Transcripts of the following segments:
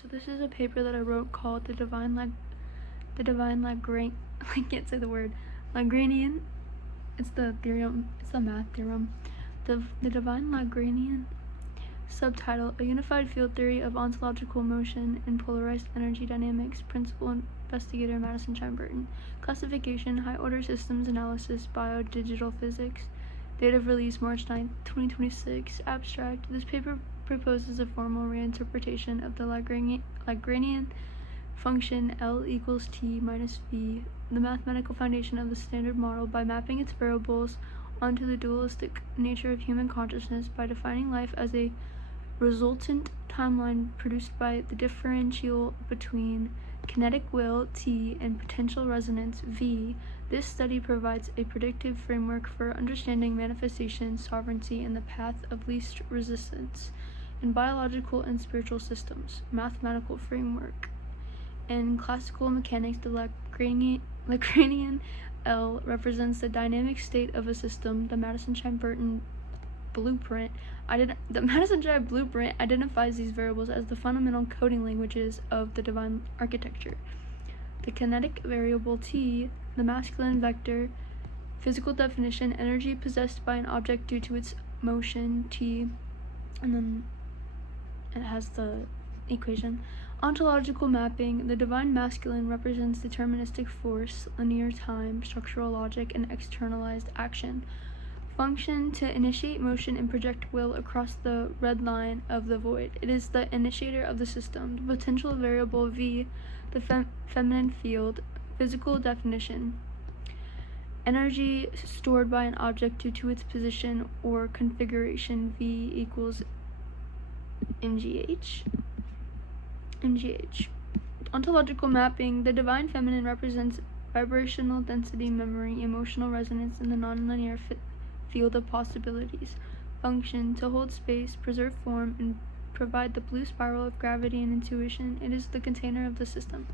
So this is a paper that I wrote called the Divine Lagrangian. I can't say the word. Lagrangian. It's the theorem. It's the math theorem. The Divine Lagrangian. Subtitle: A Unified Field Theory of Ontological Motion in Polarized Energy Dynamics. Principal investigator Madison Chime-Burton. Classification: High Order Systems Analysis. Biodigital Physics. Date of release: March 9th, 2026. Abstract: This paper proposes a formal reinterpretation of the Lagrangian function L equals T minus V, the mathematical foundation of the Standard Model, by mapping its variables onto the dualistic nature of human consciousness, by defining life as a resultant timeline produced by the differential between kinetic will T and potential resonance V. This study provides a predictive framework for understanding manifestation, sovereignty, and the path of least resistance in biological and spiritual systems. Mathematical framework. In classical mechanics, the Lagrangian L represents the dynamic state of a system. The Madison Chime-Burton blueprint identifies these variables as the fundamental coding languages of the divine architecture. The kinetic variable T, the masculine vector, physical definition: energy possessed by an object due to its motion, T, and then it has the equation. Ontological mapping: the divine masculine represents deterministic force, linear time, structural logic, and externalized action. Function: to initiate motion and project will across the red line of the void. It is the initiator of the system. The potential variable V, the feminine field. Physical definition: energy stored by an object due to its position or configuration, V equals mgh. Ontological mapping: the divine feminine represents vibrational density, memory, emotional resonance in the nonlinear field of possibilities. Function: to hold space, preserve form, and provide the blue spiral of gravity and intuition. It is the container of the system.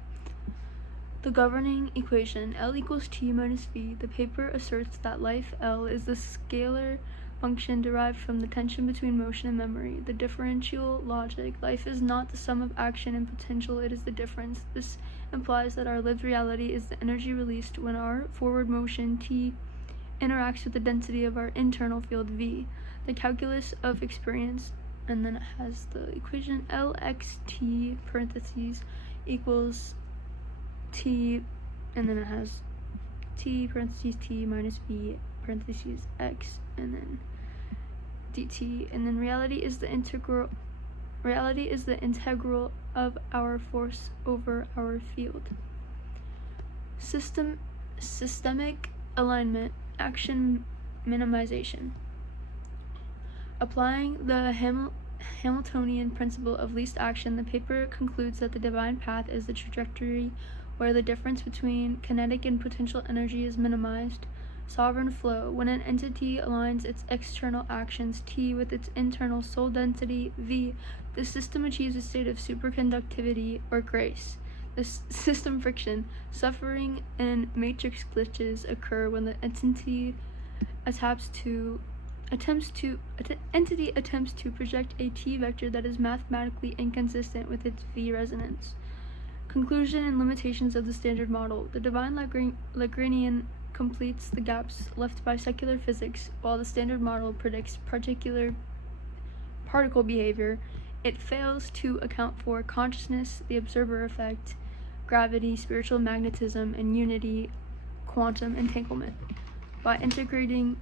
The governing equation: L equals T minus V. The paper asserts that life L is the scalar function derived from the tension between motion and memory. The differential logic: life is not the sum of action and potential, it is the difference. This implies that our lived reality is the energy released when our forward motion, T, interacts with the density of our internal field, V. The calculus of experience, and then it has the equation Lxt parentheses equals T, and then it has T parentheses T minus V parentheses X, and then dt, and then reality is the integral of our force over our field. Systemic alignment: action minimization. Applying the Hamiltonian principle of least action, the paper concludes that the divine path is the trajectory where the difference between kinetic and potential energy is minimized. Sovereign flow: when an entity aligns its external actions, T, with its internal soul density, V, the system achieves a state of superconductivity or grace. The system friction: suffering and matrix glitches occur when the entity attempts to project a T vector that is mathematically inconsistent with its V resonance. Conclusion and limitations of the Standard Model: the divine Lagrangian completes the gaps left by secular physics, while the Standard Model predicts particular particle behavior. It fails to account for consciousness, the observer effect, gravity, spiritual magnetism, and unity, quantum entanglement. By integrating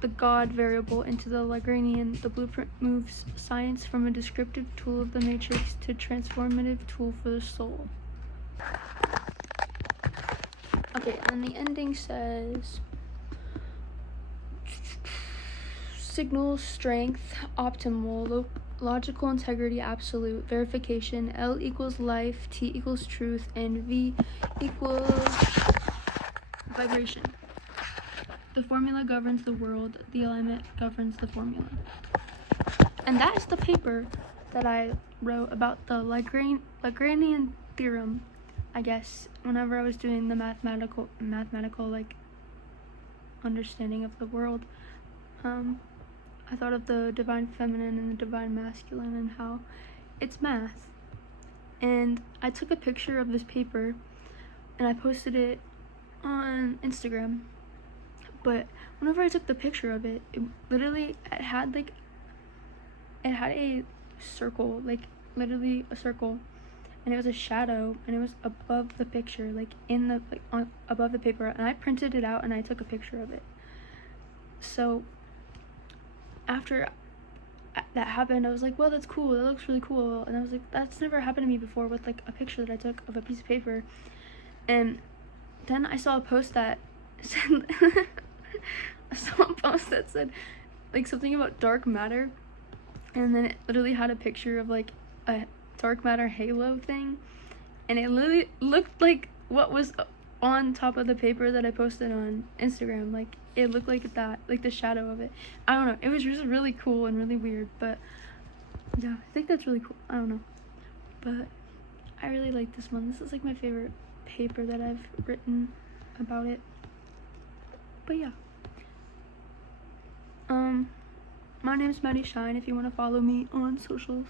the God variable into the Lagrangian, the blueprint moves science from a descriptive tool of the matrix to a transformative tool for the soul. Okay, and the ending says signal strength optimal, logical integrity absolute, verification L equals life, T equals truth, and V equals vibration. The formula governs the world, the alignment governs the formula. And that is the paper that I wrote about the Lagrangian theorem, I guess, whenever I was doing the mathematical like understanding of the world. I thought of the divine feminine and the divine masculine and how it's math. and I took a picture of this paper and I posted it on Instagram. But whenever I took the picture of it, it had a circle, like literally a circle, and it was a shadow, and it was above the picture, like above the paper, and I printed it out and I took a picture of it. So after that happened, I was like, well, that's cool, that looks really cool. And I was like, that's never happened to me before with like a picture that I took of a piece of paper. And then I saw a post that said said like something about dark matter, and then it literally had a picture of like a dark matter halo thing, and it literally looked like what was on top of the paper that I posted on Instagram. Like it looked like that, like the shadow of it. I don't know, it was just really cool and really weird, but yeah, I think that's really cool. I don't know, but I really like this one. This is like my favorite paper that I've written about it. But yeah, my name is Maddie Shine. If you want to follow me on socials,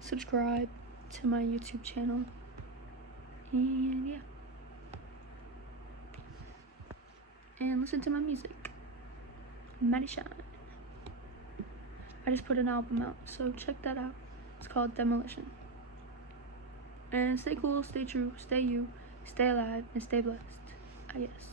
subscribe to my YouTube channel, and yeah, and listen to my music, Maddie Shine. I just put an album out, so check that out. It's called Demolition. And stay cool, stay true, stay you, stay alive, and stay blessed. Ah, yes.